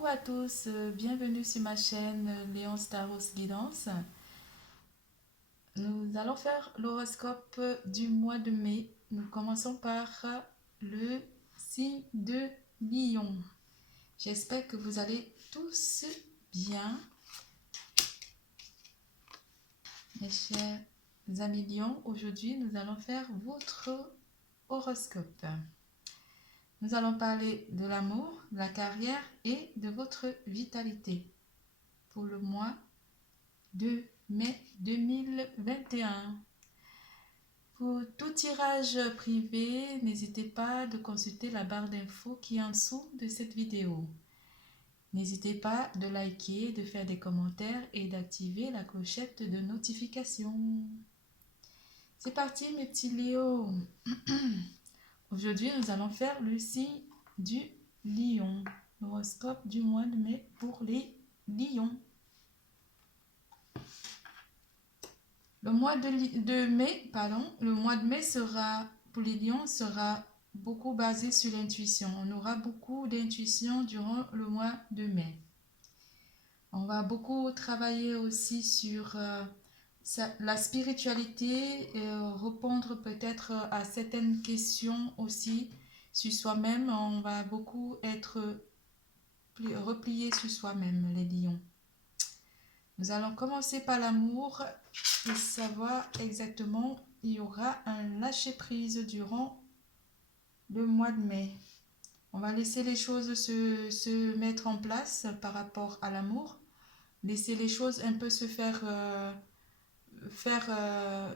Coucou à tous, bienvenue sur ma chaîne Léon Staros Guidance. Nous allons faire l'horoscope du mois de mai. Nous commençons par le signe de Lion. J'espère que vous allez tous bien. Mes chers amis Lion, aujourd'hui nous allons faire votre horoscope. Nous allons parler de l'amour, de la carrière et de votre vitalité pour le mois de mai 2021. Pour tout tirage privé, n'hésitez pas de consulter la barre d'infos qui est en dessous de cette vidéo. N'hésitez pas de liker, de faire des commentaires et d'activer la clochette de notification. C'est parti mes petits Léo. Aujourd'hui, nous allons faire le signe du Lion. L'horoscope du mois de mai pour les Lions. Le mois de mai sera, pour les lions, sera beaucoup basé sur l'intuition. On aura beaucoup d'intuition durant le mois de mai. On va beaucoup travailler aussi sur la spiritualité, répondre peut-être à certaines questions aussi sur soi-même. On va beaucoup être replié sur soi-même, les lions. Nous allons commencer par l'amour et savoir exactement, il y aura un lâcher-prise durant le mois de mai. On va laisser les choses se mettre en place par rapport à l'amour. Laisser les choses un peu se faire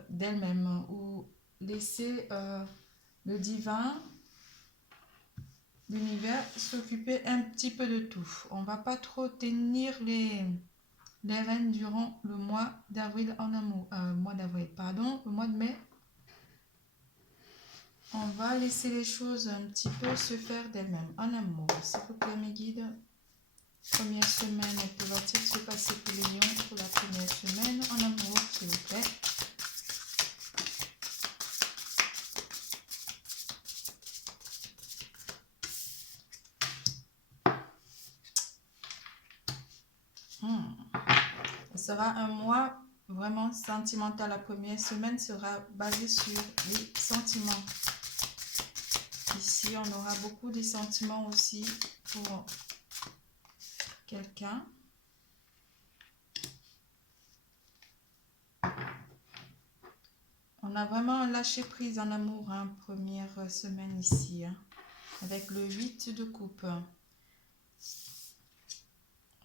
d'elles-mêmes ou laisser le divin, l'univers s'occuper un petit peu de tout. On ne va pas trop tenir les rênes durant le mois d'avril en amour. Le mois de mai. On va laisser les choses un petit peu se faire d'elles-mêmes en amour. S'il vous plaît, mes guides. Première semaine, que va-t-il se passer pour les lions pour la première semaine en amour, s'il vous plaît. Ce sera un mois vraiment sentimental. La première semaine sera basée sur les sentiments. Ici, on aura beaucoup de sentiments aussi pour quelqu'un. On a vraiment un lâcher prise en amour, première semaine ici, avec le 8 de coupe.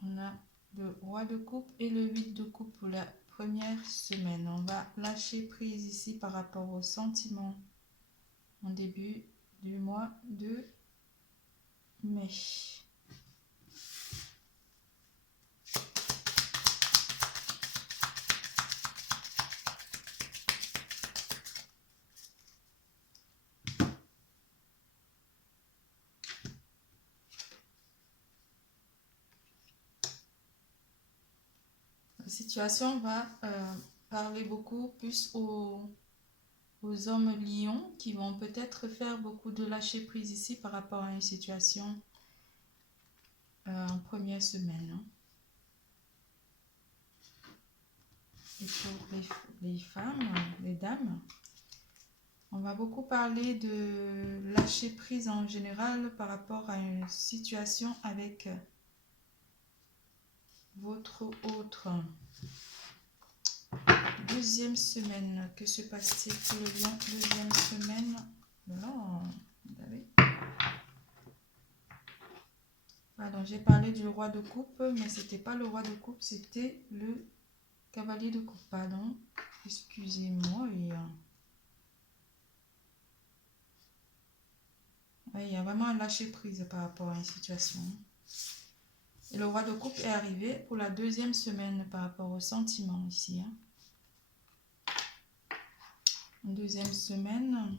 On a le roi de coupe et le 8 de coupe pour la première semaine. On va lâcher prise ici par rapport aux sentiments en début du mois de mai. La situation va parler beaucoup plus aux hommes lions qui vont peut-être faire beaucoup de lâcher prise ici par rapport à une situation en première semaine. Et pour les femmes, les dames, on va beaucoup parler de lâcher prise en général par rapport à une situation avec votre autre. Deuxième semaine, que se passe-t-il pour le lion? Deuxième semaine, non, pardon, j'ai parlé du roi de coupe, mais c'était pas le roi de coupe, c'était le cavalier de coupe, pardon, excusez-moi. Il y a vraiment un lâcher prise par rapport à une situation. Et le roi de coupe est arrivé pour la deuxième semaine par rapport aux sentiments ici. Deuxième semaine,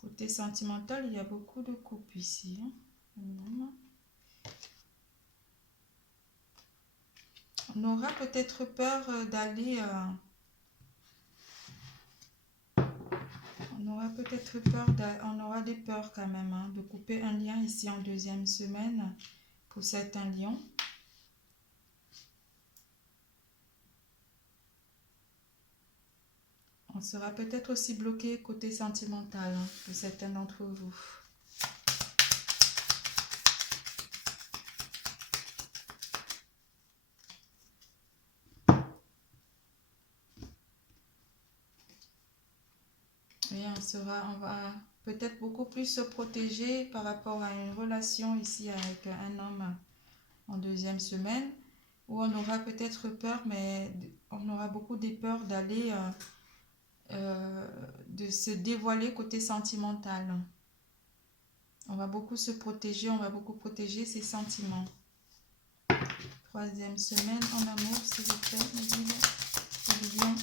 côté sentimental, il y a beaucoup de coupes ici. On aura peut-être peur d'aller On aura peut-être peur, on aura des peurs quand même, hein, de couper un lien ici en deuxième semaine pour certains lions. On sera peut-être aussi bloqué côté sentimental, hein, pour certains d'entre vous. Et on va peut-être beaucoup plus se protéger par rapport à une relation ici avec un homme en deuxième semaine, où on aura peut-être peur, mais on aura beaucoup des peurs d'aller, de se dévoiler côté sentimental. On va beaucoup se protéger, on va beaucoup protéger ses sentiments. Troisième semaine en amour, s'il vous plaît, mes lions.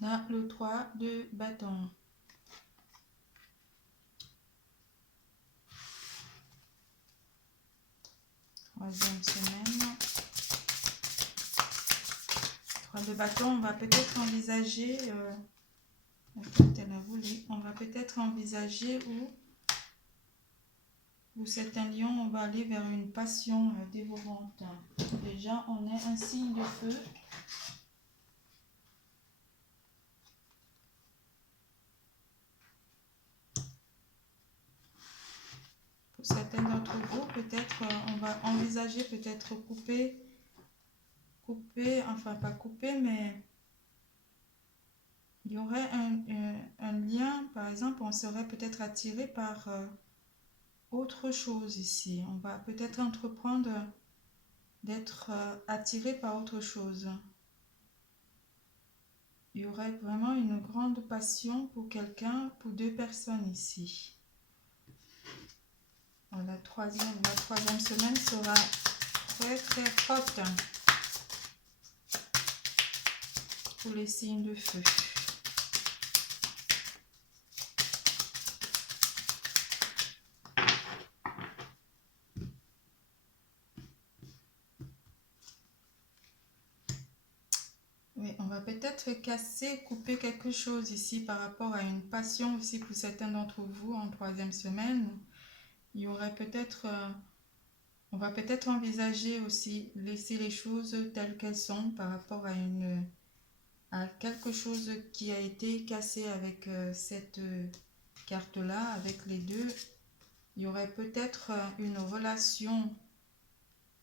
On a le 3 de bâton. Troisième semaine. 3 de bâton, on va peut-être envisager, on va peut-être envisager où certains lions, on va aller vers une passion dévorante. Déjà, on est un signe de feu. Pour certains d'entre vous, peut-être on va envisager peut-être couper, enfin pas couper, mais il y aurait un lien, par exemple, on serait peut-être attiré par autre chose ici. On va peut-être entreprendre d'être attiré par autre chose. Il y aurait vraiment une grande passion pour quelqu'un, pour deux personnes ici. La troisième semaine sera très très haute pour les signes de feu. Oui, on va peut-être casser, couper quelque chose ici par rapport à une passion aussi pour certains d'entre vous en troisième semaine. Il y aurait peut-être, on va peut-être envisager aussi laisser les choses telles qu'elles sont par rapport à quelque chose qui a été cassé avec cette carte-là, avec les deux. Il y aurait peut-être une relation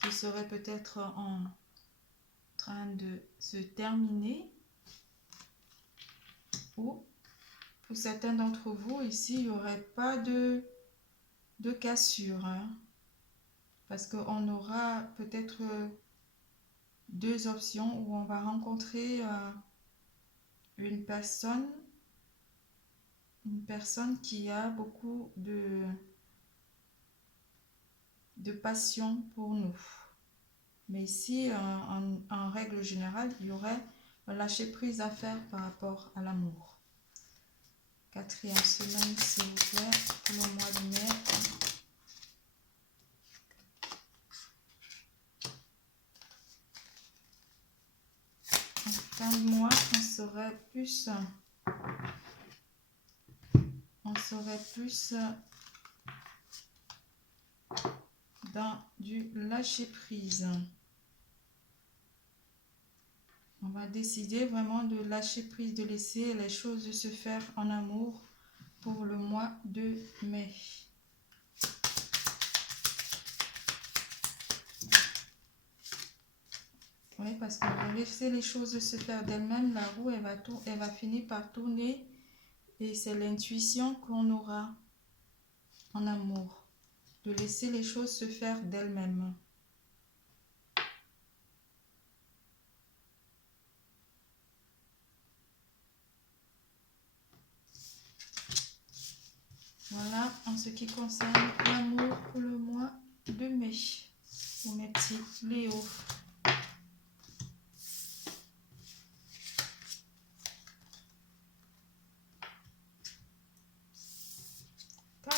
qui serait peut-être en train de se terminer, ou pour certains d'entre vous ici, il n'y aurait pas de cassure, hein, parce qu'on aura peut-être deux options où on va rencontrer une personne qui a beaucoup de passion pour nous. Mais ici, en règle générale, il y aurait un lâcher prise à faire par rapport à l'amour. Quatrième semaine, s'il vous plaît, pour le mois de mai. En fin de mois, on serait plus dans du lâcher prise. On va décider vraiment de lâcher prise, de laisser les choses se faire en amour pour le mois de mai. Oui, parce qu'on va laisser les choses se faire d'elles-mêmes. La roue, elle va finir par tourner. Et c'est l'intuition qu'on aura en amour. De laisser les choses se faire d'elles-mêmes. Voilà, en ce qui concerne l'amour pour le mois de mai. Pour mes petits Léo.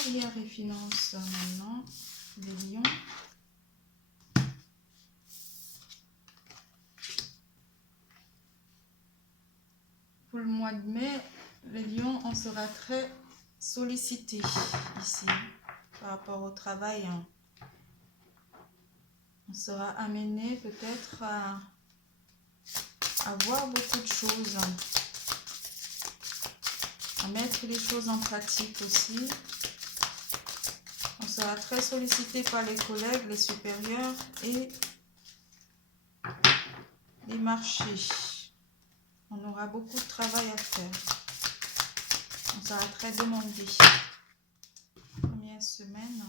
carrière et finances maintenant, les lions. Pour le mois de mai, les lions, on sera très sollicité ici par rapport au travail. On sera amené peut-être à voir beaucoup de choses, à mettre les choses en pratique aussi. On sera très sollicité par les collègues, les supérieurs et les marchés. On aura beaucoup de travail à faire. On sera très demandé. Première semaine,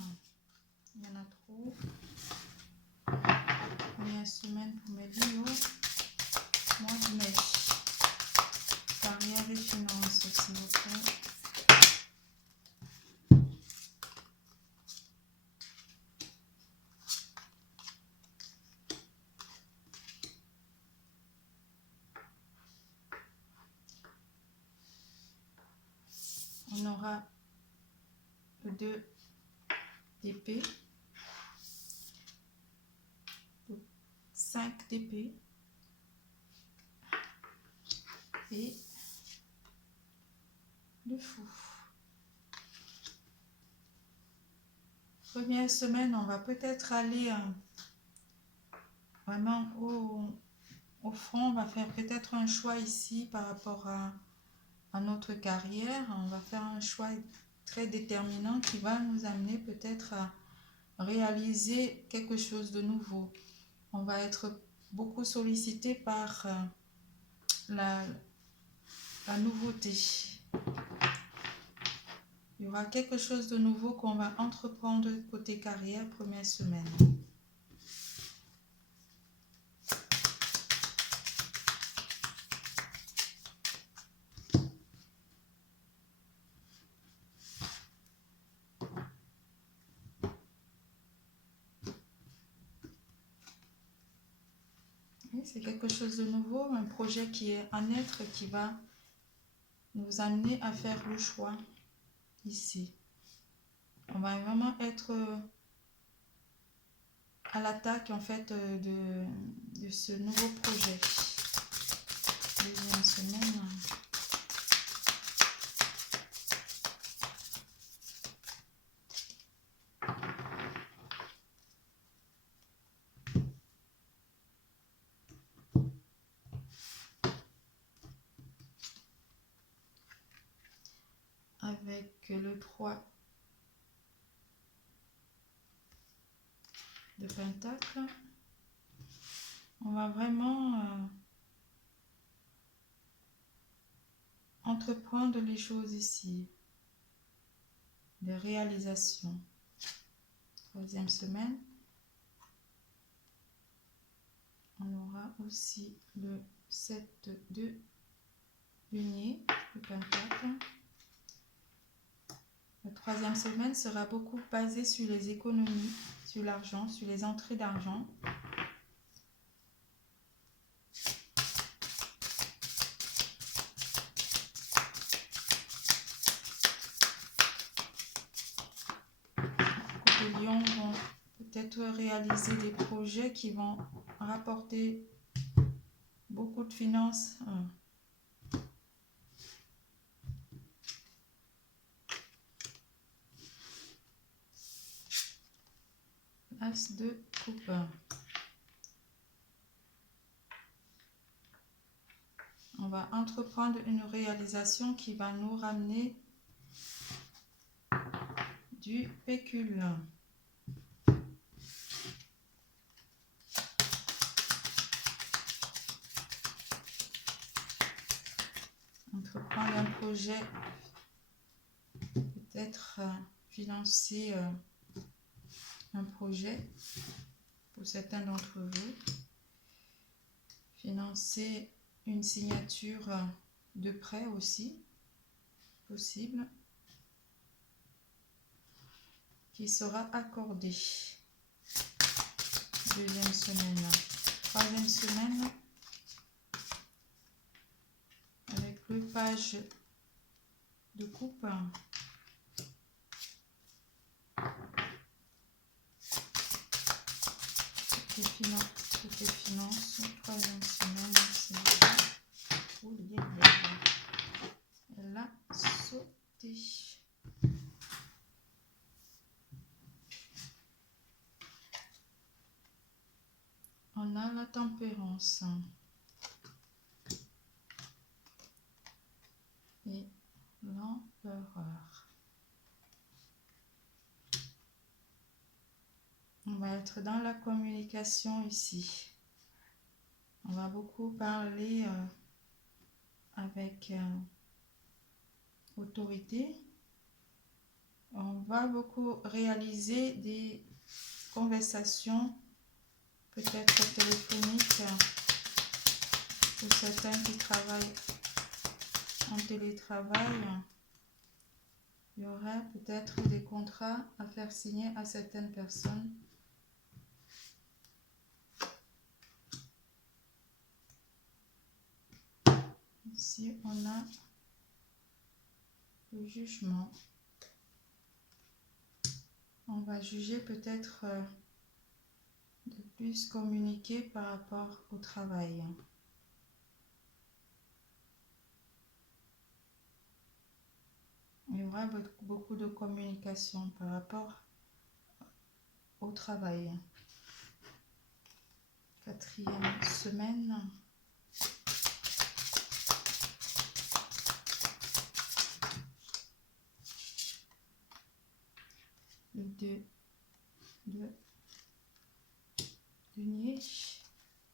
il y en a trop. Première semaine pour mes lions. Mois de mai. Carrière et finances, s'il vous plaît. On aura le 2 d'épée, le 5 d'épée et le fou. Première semaine, on va peut-être aller vraiment au fond. On va faire peut-être un choix ici par rapport à notre carrière. On va faire un choix très déterminant qui va nous amener peut-être à réaliser quelque chose de nouveau. On va être beaucoup sollicité par la nouveauté. Il y aura quelque chose de nouveau qu'on va entreprendre côté carrière, première semaine. C'est quelque chose de nouveau, un projet qui est à naître, qui va nous amener à faire le choix ici. On va vraiment être à l'attaque en fait de ce nouveau projet. Deuxième semaine. Avec le 3 de pentacle, on va vraiment entreprendre les choses ici, des réalisations. Troisième semaine, on aura aussi le 7 de denier, le pentacle. La troisième semaine sera beaucoup basée sur les économies, sur l'argent, sur les entrées d'argent. Les lions vont peut-être réaliser des projets qui vont rapporter beaucoup de finances. As de coupe. On va entreprendre une réalisation qui va nous ramener du pécule. Entreprendre un projet peut-être financer un projet pour certains d'entre vous. Financer une signature de prêt aussi, possible, qui sera accordée. Deuxième semaine. Troisième semaine, avec le page de coupe. l'abondance et l'empereur. On va être dans la communication ici. On va beaucoup parler avec autorité. On va beaucoup réaliser des conversations, peut-être téléphoniques, pour certains qui travaillent en télétravail. Il y aura peut-être des contrats à faire signer à certaines personnes. Ici, on a le jugement. On va juger peut-être de plus communiquer par rapport au travail. Il y aura beaucoup de communication par rapport au travail. 4e semaine. Le 2 de denier,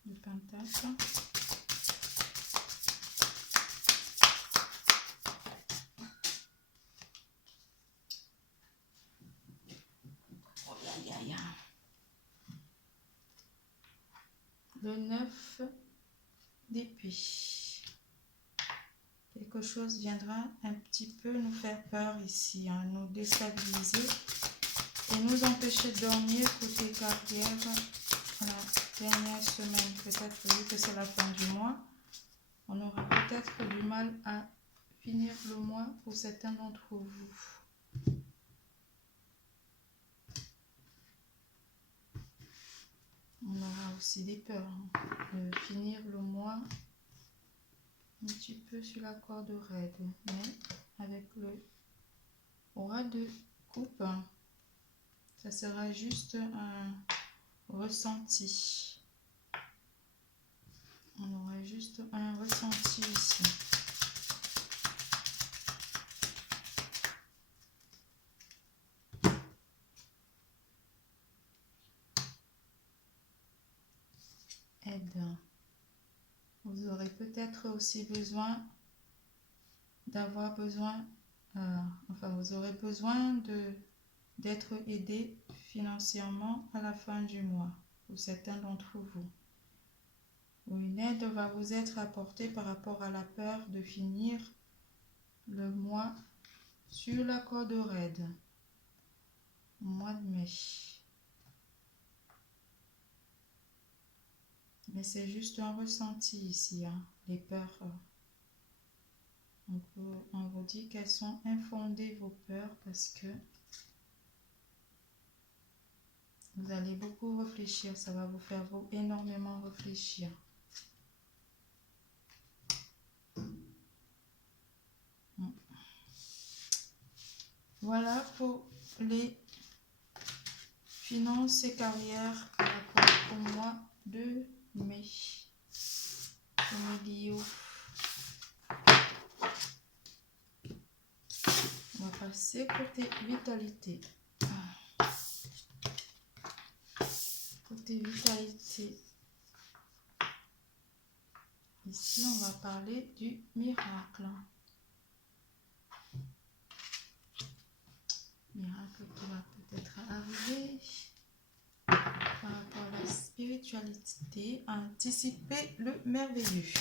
de pentacle. Le 9 d'épée. Quelque chose viendra un petit peu nous faire peur ici, hein, nous déstabiliser et nous empêcher de dormir côté carrière la dernière semaine. Peut-être vu que c'est la fin du mois, on aura peut-être du mal à finir le mois pour certains d'entre vous. On aura aussi des peurs de finir le mois un petit peu sur la corde raide, mais avec le roi de coupe, ça sera juste un ressenti. On aura juste un ressenti ici. Aide. Vous aurez peut-être aussi besoin vous aurez besoin d'être aidé financièrement à la fin du mois pour certains d'entre vous. Ou une aide va vous être apportée par rapport à la peur de finir le mois sur la corde raide au mois de mai. Mais c'est juste un ressenti ici, hein, les peurs. On vous dit qu'elles sont infondées, vos peurs, parce que vous allez beaucoup réfléchir. Ça va vous faire énormément réfléchir. Voilà pour les finances et carrières par rapport au mois de mai. Lio. On va passer côté vitalité. Côté vitalité. Ici, on va parler du miracle. Miracle qui va peut-être arriver par rapport à la spiritualité, anticiper le merveilleux.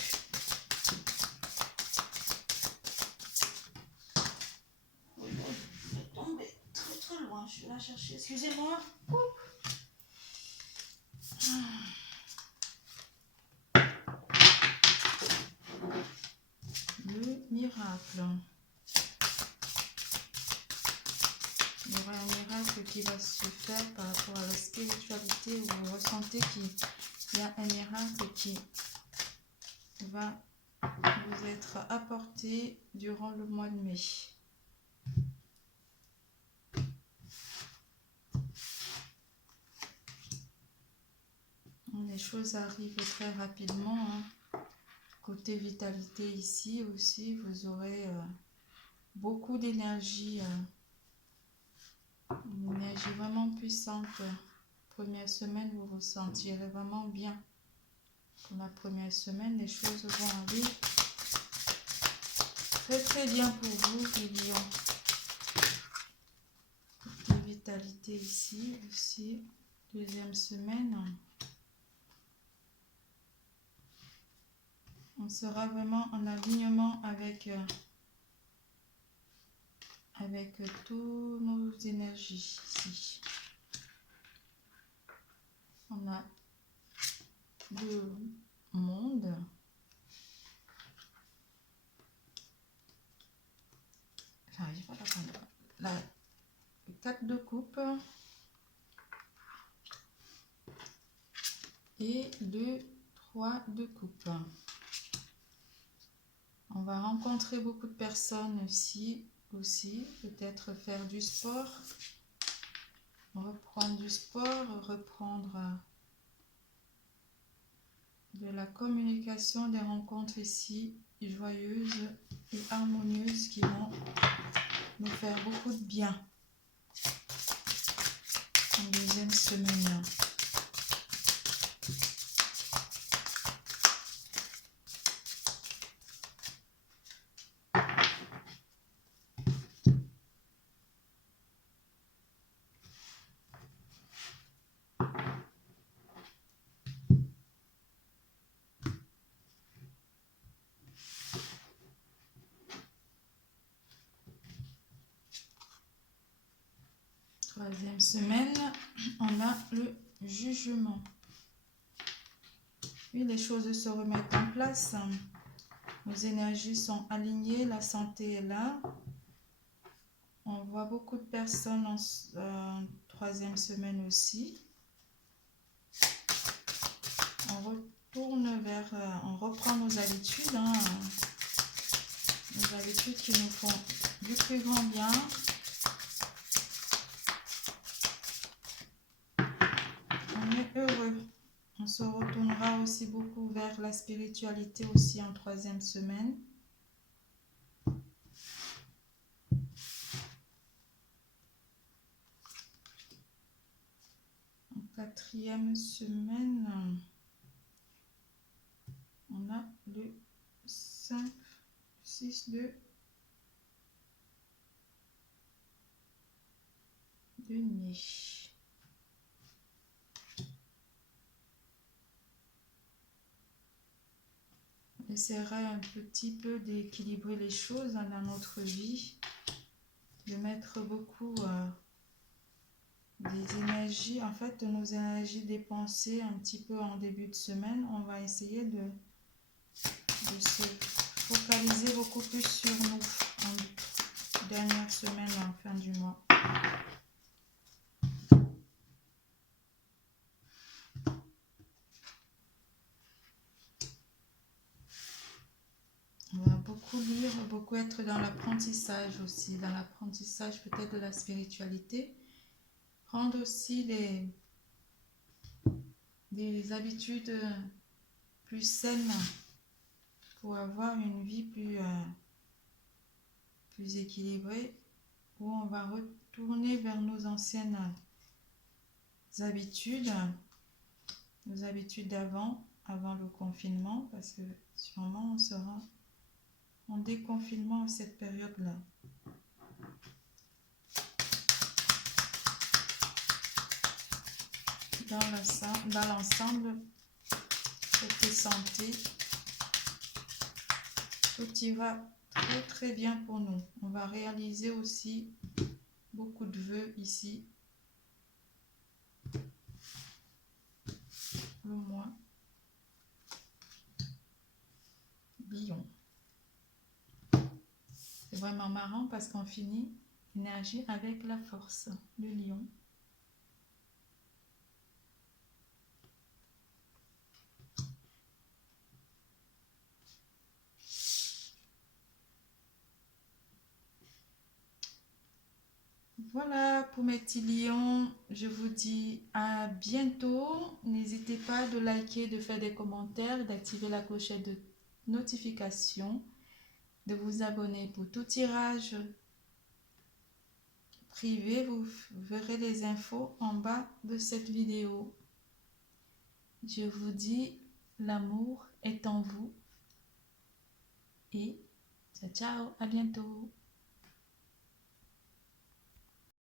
Je vais tomber très loin, je vais la chercher, excusez-moi. Le miracle. Il y aura un miracle qui va se faire par rapport à la spiritualité, où vous ressentez qu'il y a un miracle qui va vous être apporté durant le mois de mai. On les choses arrivent très rapidement. Hein. Côté vitalité ici aussi, vous aurez beaucoup d'énergie. Une énergie vraiment puissante. Première semaine, vous vous sentirez vraiment bien. Pour la première semaine, les choses vont aller très bien pour vous, les lions. La vitalité ici aussi. Deuxième semaine. On sera vraiment en alignement avec toutes nos énergies ici. On a le monde. J'arrive pas à prendre. Le 4 de coupe. Et le 3 de coupe. On va rencontrer beaucoup de personnes ici aussi. Peut-être faire du sport. Reprendre du sport. Reprendre de la communication, des rencontres ici joyeuses et harmonieuses qui vont nous faire beaucoup de bien en deuxième semaine. Troisième semaine, on a le jugement. Oui, les choses se remettent en place. Nos énergies sont alignées, la santé est là. On voit beaucoup de personnes en troisième semaine aussi. On retourne vers, on reprend nos habitudes, hein, nos habitudes qui nous font du plus grand bien. On est heureux. On se retournera aussi beaucoup vers la spiritualité aussi en troisième semaine. En quatrième semaine, on a le 5, 6 de denier. On essaiera un petit peu d'équilibrer les choses dans notre vie, de mettre beaucoup des énergies, en fait, de nos énergies dépensées un petit peu en début de semaine. On va essayer de se focaliser beaucoup plus sur nous en dernière semaine, en fin du mois. On va beaucoup lire, beaucoup être dans l'apprentissage aussi, dans l'apprentissage peut-être de la spiritualité. Prendre aussi des habitudes plus saines pour avoir une vie plus équilibrée, où on va retourner vers nos anciennes habitudes, nos habitudes d'avant, avant le confinement, parce que sûrement on sera en déconfinement à cette période-là. Dans l'ensemble, côté santé, tout ira très bien pour nous. On va réaliser aussi beaucoup de vœux ici. Le mois Lion. C'est vraiment marrant parce qu'on finit l'énergie avec la force, le lion. Voilà pour mes petits lions. Je vous dis à bientôt. N'hésitez pas de liker, de faire des commentaires, d'activer la clochette de notification, de vous abonner pour tout tirage privé. Vous verrez les infos en bas de cette vidéo. Je vous dis, l'amour est en vous. Et ciao, ciao, à bientôt.